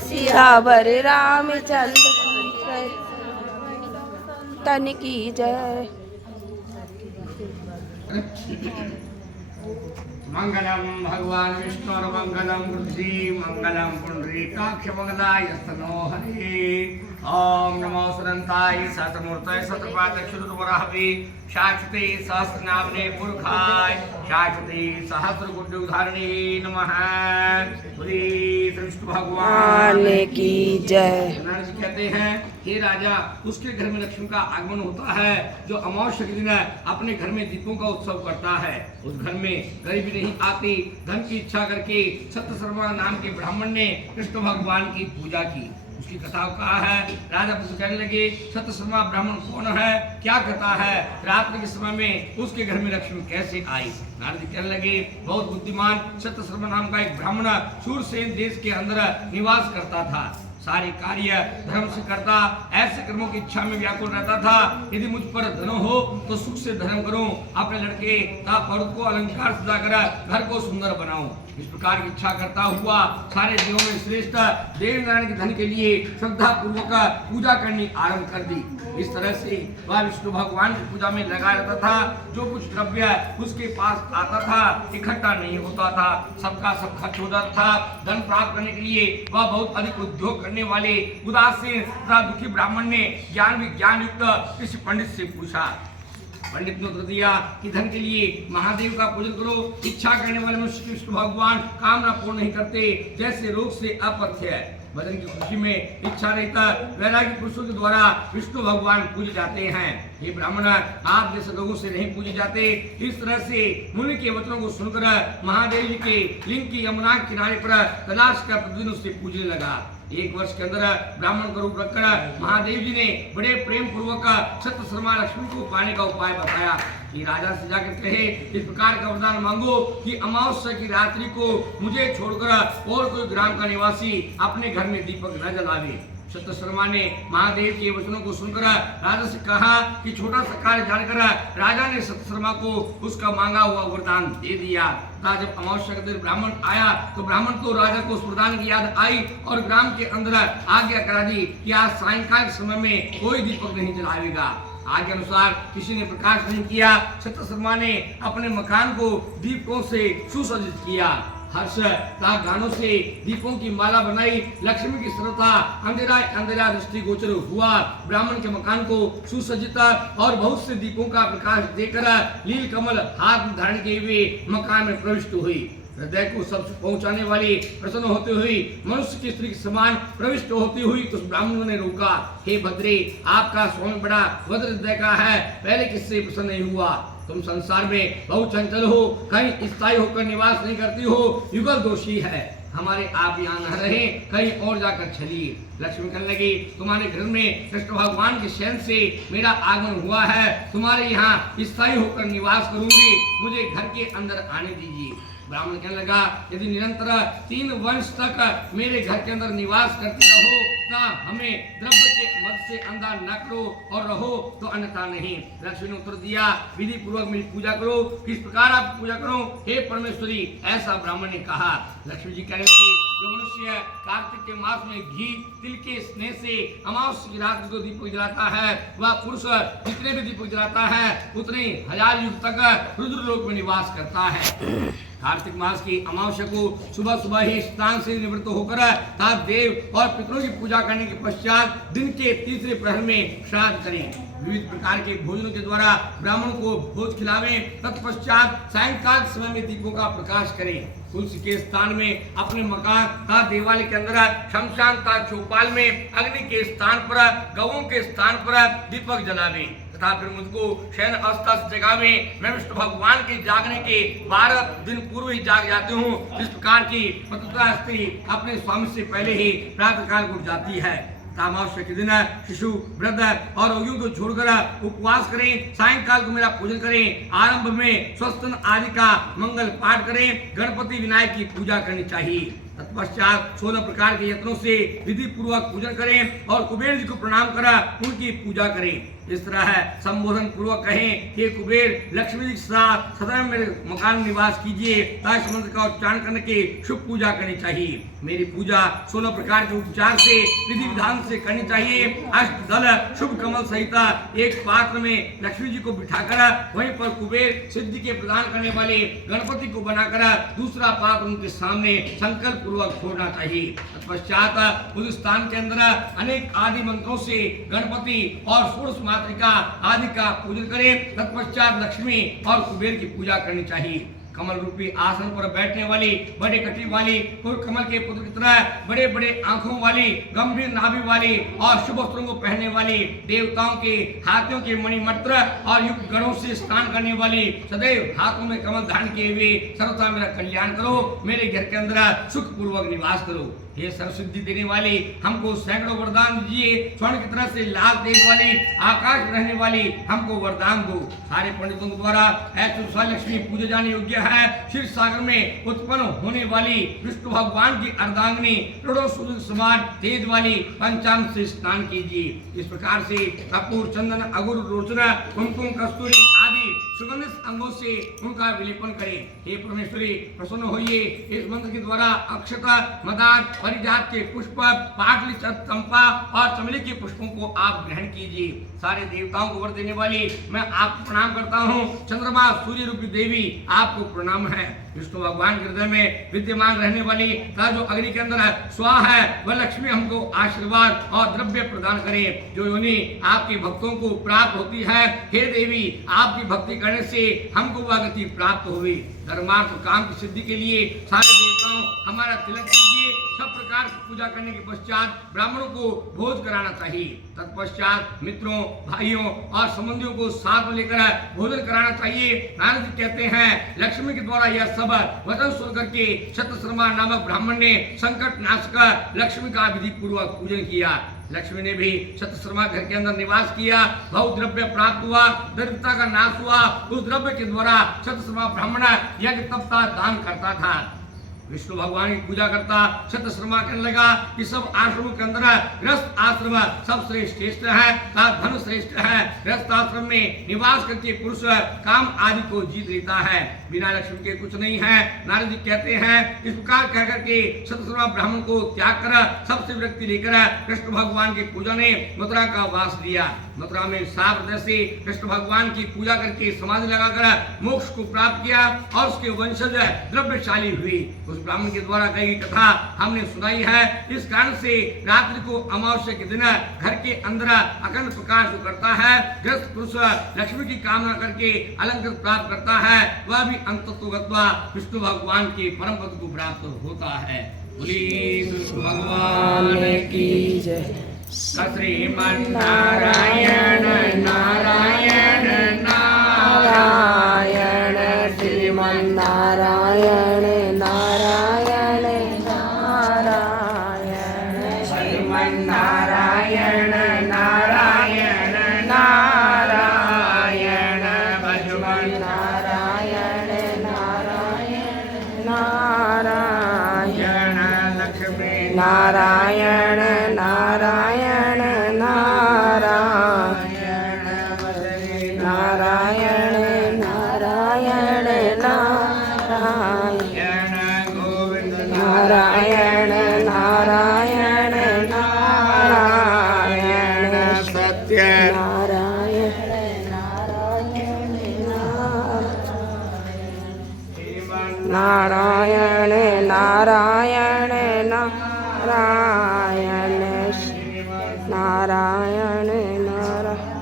सियावर रामचंद्र तन की जय। मंगलम भगवान विष्णुर्मंगलम बुद्धि मंगलम पुंडरीकाक्ष मंगलाय स्तनो हरे। ओम नमो सुरंताय सहस्रमूर्तये शतपादक्षुरवराहवे शाश्वते सहस्रनामने पुरखाय शाश्वते सहस्रगुण्डोधारणे नमः। श्री विष्णु भगवान की जय। नारद जी कहते हैं, हे राजा, उसके घर में लक्ष्मी का आगमन होता है जो अमावस्या के दिन अपने घर में दीपों का उत्सव करता है। उस घर में गरीबी नहीं आती। धन की इच्छा करके सत्यशर्मा नाम के ब्राह्मण ने कृष्ण भगवान की पूजा की। उसकी कथा कहा है। राजा कहने लगे, सत्यशर्मा ब्राह्मण कौन है, क्या कहता है, रात्रि के समय में उसके घर में लक्ष्मी कैसे आई। नारद जी कहने लगे, बहुत बुद्धिमान सत्यशर्मा नाम का एक ब्राह्मण सूरसेन देश के अंदर निवास करता था। सारे कार्य धर्म से करता, ऐसे कर्मों की इच्छा में व्याकुल रहता था। यदि मुझ पर धन हो तो सुख से धर्म करूं, अपने लड़के तथा औरत को अलंकार सजाकर घर को सुंदर बनाऊं। इस प्रकार की इच्छा करता हुआ सारे देवों में श्रेष्ठ देव नारायण के धन के लिए श्रद्धा पूर्वक पूजा करनी आरंभ कर दी। इस तरह से वह विष्णु भगवान की पूजा में लगा रहता था। जो कुछ द्रव्य उसके पास आता था इकट्ठा नहीं होता था, सबका सब खर्च हो जाता था। धन प्राप्त करने के लिए वह बहुत अधिक उद्योग करने वाले उदासीन तथा दुखी ब्राह्मण ने ज्ञान विज्ञान युक्त किसी पंडित से पूछा। पंडित ने उत्तर दिया कि धन के लिए महादेव का पूजन करो। इच्छा करने वाले मनुष्य विष्णु भगवान कामना पूर्ण नहीं करते, जैसे रोग से अपथ्य है। बदन की खुशी में इच्छा रहता वैरागी पुरुषों के द्वारा विष्णु भगवान पूजे जाते हैं। ये ब्राह्मण आप जैसे लोगों से नहीं पूजे जाते। इस तरह से मुनि के वचनों को सुनकर महादेव जी के लिंग की यमुना किनारे पर तलाश कर प्रतिदिन उससे पूजने लगा। एक वर्ष के अंदर ब्राह्मण का रूप रखकर महादेव जी ने बड़े प्रेम पूर्वक सत्यशर्मा लक्ष्मी को पाने का उपाय बताया कि राजा से जाकर कहे, इस प्रकार का वरदान मांगो कि अमावस्या की रात्रि को मुझे छोड़कर और कोई ग्राम का निवासी अपने घर में दीपक न जलावे। सत्यशर्मा ने महादेव के वचनों को सुनकर राजा से कहा कि छोटा सा कार्य जानकर राजा ने सत्यशर्मा को उसका मांगा हुआ वरदान दे दिया। जब अमावस्या के दिन ब्राह्मण आया तो ब्राह्मण को राजा को उस वरदान की याद आई और ग्राम के अंदर आज्ञा करा दी कि आज सायंकाल के समय में कोई दीपक नहीं जलाएगा। आगे अनुसार किसी ने प्रकाश नहीं किया। सत्यशर्मा ने अपने मकान को दीपों से सुसज्जित किया। हर्ष तथा गानों से दीपों की माला बनाई। लक्ष्मी की श्रद्धा अंधेरा अंधेरा दृष्टि गोचर हुआ। ब्राह्मण के मकान को सुसज्जित और बहुत से दीपों का प्रकाश देकर लील कमल हाथ में धारण किए हुए मकान में प्रविष्ट हुई। हृदय को सबसे पहुंचाने वाली प्रसन्न होते हुई मनुष्य की स्त्री के समान प्रविष्ट होती हुई तो ब्राह्मणों ने रोका, हे भद्रे, आपका स्वामी बड़ा भद्र हृदय का है, पहले किससे प्रसन्न नहीं हुआ। तुम संसार में बहुत चंचल हो, कहीं स्थायी होकर निवास नहीं करती हो, युगल दोषी है। हमारे आप यहाँ न रहे, कहीं और जाकर चलिए। लक्ष्मी कहने लगी, तुम्हारे घर में कृष्ण भगवान के शयन से मेरा आगमन हुआ है, तुम्हारे यहाँ स्थायी होकर निवास करूंगी, मुझे घर के अंदर आने दीजिए। ब्राह्मण कहने लगा, यदि निरंतर 3 वंश तक मेरे घर के अंदर निवास करते रहो तो हमें द्रव्य के मद से अंधा न करो और रहो तो अन्यथा नहीं। लक्ष्मी ने उत्तर दिया, विधि पूर्वक मेरी पूजा करो। किस प्रकार आप पूजा करो, हे परमेश्वरी, ऐसा ब्राह्मण ने कहा। लक्ष्मी जी कहने लगी, जो मनुष्य कार्तिक के मास में घी तिल के स्नेह से अमावस्या की रात को दीपक जलाता है, वह पुरुष जितने भी दीपक जलाता है उतने 1000 युग तक रुद्रलोक में निवास करता है। कार्तिक मास की अमावस्या को सुबह सुबह ही स्नान से निवृत्त होकर देव और पितरों की पूजा करने के पश्चात दिन के तीसरे प्रहर में श्राद्ध करें। विविध प्रकार के भोजनों के द्वारा ब्राह्मण को भोज खिलावें। तत्पश्चात सायंकाल समय में दीपों का प्रकाश करें। तुलसी के स्थान में अपने मकान तथा देवालय के अंदर, शमशान तथा चौपाल में अग्नि के स्थान पर, गवों के स्थान पर दीपक जलावें तथा फिर मुझको शयन अवस्था से जगावें। मैं विष्णु भगवान के जागने के 12 दिन पूर्व ही जाग जाती हूँ। इस प्रकार की पतिव्रता स्त्री अपने स्वामी से पहले ही प्रातः काल उठ जाती है। अमावस्या के दिन शिशु, वृद्ध और रोगियों को छोड़कर उपवास करें। सायंकाल को मेरा पूजन करें। आरंभ में स्वस्तन आदि का मंगल पाठ करें। गणपति विनायक की पूजा करनी चाहिए। तत्पश्चात 16 प्रकार के यत्नों से विधि पूर्वक पूजन करें और कुबेर जी को प्रणाम करा उनकी पूजा करें। इस तरह संबोधन पूर्वक कहें, हे कुबेर, लक्ष्मी जी के साथ सदैव मेरे मकान में निवास कीजिए। ताश मंत्र का उच्चारण करने की शुभ पूजा करनी चाहिए। मेरी पूजा 16 प्रकार के उपचार से विधि विधान से करनी चाहिए। अष्ट दल शुभ कमल सहित एक पात्र में लक्ष्मी जी को बिठाकर वहीं पर कुबेर सिद्धि के प्रदान करने वाले गणपति को बनाकर दूसरा पात्र उनके सामने संकल्प पूर्वक छोड़ना चाहिए। तत्पश्चात उस स्थान के अंदर अनेक आदि मंत्रों से गणपति और षोडश मातृका आदि का पूजन करें। तत्पश्चात लक्ष्मी और कुबेर की पूजा करनी चाहिए। कमल रूपी आसन पर बैठने वाली, बड़े कटी वाली, पूर्व कमल के पुत्र की तरह बड़े बड़े आंखों वाली, गंभीर नाभि वाली और शुभ वस्त्रों को पहनने वाली, देवताओं के हाथों के मणिमंत्र और युक्त गणों से स्नान करने वाली, सदैव हाथों में कमल धारण किए हुए सर्वथा मेरा कल्याण करो, मेरे घर के अंदर सुख पूर्वक निवास करो। हे सर्वसिद्धि देने वाली, हमको सैकड़ों वरदान दीजिए। स्वर्ण की तरह से लाल तेज वाली, आकाश में रहने वाली हमको वरदान दो। सारे पंडितों द्वारा ऐश्वर्य लक्ष्मी पूजे जाने योग्य है। क्षीर सागर में उत्पन्न होने वाली विष्णु भगवान की अर्धांगिनी करोड़ों सूर्य समान तेज वाली पंचामृत से स्नान कीजिए। इस प्रकार से कपूर, चंदन, अगुर, रोचना, कुमकुम, कस्तूरी आदि सुगंधित अंगों से उनका विलेपन करें। हे परमेश्वरी, प्रसन्न होइए। इस मंत्र के द्वारा अक्षता, मदार, परिजात के पुष्प, पाटली, चंपा और चमेली के पुष्पों को आप ग्रहण कीजिए। सारे देवताओं को वर देने वाली मैं आपको प्रणाम करता हूँ। चंद्रमा, सूर्य रूपी देवी आपको प्रणाम है। विष्णु भगवान के हृदय में विद्यमान रहने वाली तथा जो अग्नि के अंदर स्वा है वह लक्ष्मी हमको आशीर्वाद और द्रव्य प्रदान करे, जो योनि आपके भक्तों को प्राप्त होती है। हे देवी, आपकी भक्ति करने से हमको वह गति प्राप्त हुई। धर्मार्थ काम की सिद्धि के लिए सारे देवताओं हमारा तिलक कीजिए। सब प्रकार की पूजा करने के पश्चात ब्राह्मणों को भोज कराना चाहिए। तत्पश्चात मित्रों, भाइयों और संबंधियों को साथ में लेकर भोजन कराना चाहिए। नारद जी कहते हैं, लक्ष्मी के द्वारा यह सब वचन सुन करके शतशर्मा नामक ब्राह्मण ने संकट नाशक लक्ष्मी का विधि पूर्वक पूजन किया। लक्ष्मी ने भी शतशर्मा घर के अंदर निवास किया। बहुत द्रव्य प्राप्त हुआ, दरिद्रता का नाश हुआ। उस द्रव्य के द्वारा शतशर्मा ब्राह्मण यज्ञ तपता दान करता था। विष्णु भगवान की पूजा करता शतशर्मा कहने लगा कि सब आश्रमों के अंदर गृहस्थ आश्रम सबसे श्रेष्ठ है, धन श्रेष्ठ है। गृहस्थ आश्रम में निवास करके पुरुष काम आदि को जीत लेता है, बिना लक्ष्मी के कुछ नहीं है। नारद जी कहते हैं, इस प्रकार कह करके शतशर्मा ब्राह्मण को त्याग कर सबसे विरक्ति लेकर कृष्ण भगवान की पूजा ने मथुरा का वास लिया। मथुरा में सात हृदय से कृष्ण भगवान की पूजा करके समाधि लगाकर मोक्ष को प्राप्त किया और उसके वंशज द्रव्यशाली हुई। उस ब्राह्मण के द्वारा कही गई कथा हमने सुनाई है। इस कारण से रात्रि को अमावस्या के दिन घर के अंदर अखंड प्रकाश करता है। गृहस्थ पुरुष लक्ष्मी की कामना करके अलंकृत प्राप्त करता है, वह भी अंतत्वगत्वा विष्णु भगवान के परम पद को प्राप्त होता है। भगवान की जय। श्रीमन्नारायण नारायण नारायण श्रीमन्नारायण नारायण नारायण श्रीमन्नारायण नारायण नारायण श्रीमन्नारायण नारायण नारायण लक्ष्मी नारायण नारायण नारायण नारायण नारायण नारायण गोविंद नारायण नारायण नारायण सत्य नारायण नारायण नारायण नारायण नारायण नारायण नारायण